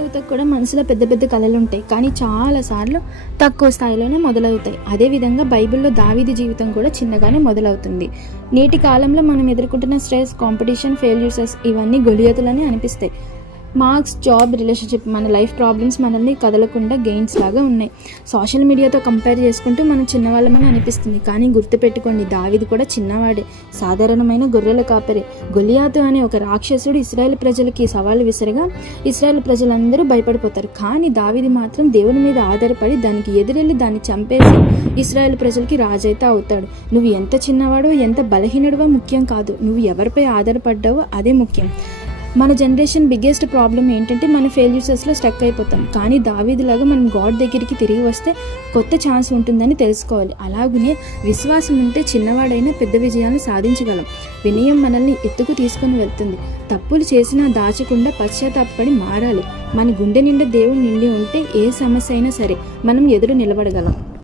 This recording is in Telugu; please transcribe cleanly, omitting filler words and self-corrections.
యువతకు కూడా మనసులో పెద్ద పెద్ద కళలు ఉంటాయి, కానీ చాలాసార్లు తక్కువ స్థాయిలోనే మొదలవుతాయి. అదేవిధంగా బైబిల్లో దావీదు జీవితం కూడా చిన్నగానే మొదలవుతుంది. నేటి కాలంలో మనం ఎదుర్కొంటున్న స్ట్రెస్, కాంపిటీషన్, ఫెయిల్యూర్స్ ఇవన్నీ గొలియతులని అనిపిస్తాయి. మార్క్స్, జాబ్, రిలేషన్షిప్, మన లైఫ్ ప్రాబ్లమ్స్ మనల్ని కదలకుండా గెయిన్స్ లాగా ఉన్నాయి. సోషల్ మీడియాతో కంపేర్ చేసుకుంటూ మనం చిన్నవాళ్ళమని అనిపిస్తుంది, కానీ గుర్తుపెట్టుకోండి, దావీదు కూడా చిన్నవాడే, సాధారణమైన గొర్రెల కాపరే. గొలియాతు అనే ఒక రాక్షసుడు ఇశ్రాయేల్ ప్రజలకి సవాలు విసరగా ఇశ్రాయేల్ ప్రజలందరూ భయపడిపోతారు. కానీ దావీదు మాత్రం దేవుని మీద ఆధారపడి దానికి ఎదురెళ్ళి దాన్ని చంపేసి ఇశ్రాయేల్ ప్రజలకి రాజైతే అవుతాడు. నువ్వు ఎంత చిన్నవాడో, ఎంత బలహీనుడివో ముఖ్యం కాదు, నువ్వు ఎవరిపై ఆధారపడ్డావో అదే ముఖ్యం. మన జనరేషన్ బిగ్గెస్ట్ ప్రాబ్లం ఏంటంటే మన ఫెయిల్యూర్స్లో స్టక్ అయిపోతాం. కానీ దావీదులాగా మనం గాడ్ దగ్గరికి తిరిగి వస్తే కొత్త ఛాన్స్ ఉంటుందని తెలుసుకోవాలి. అలాగనే విశ్వాసం ఉంటే చిన్నవాడైనా పెద్ద విజయాలను సాధించగలం. వినయం మనల్ని ఎత్తుకు తీసుకొని వెళ్తుంది. తప్పులు చేసినా దాచకుండా పశ్చాత్తాపడి మారాలి. మన గుండె నిండా దేవుడు నిండి ఉంటే ఏ సమస్య అయినా సరే మనం ఎదురు నిలబడగలం.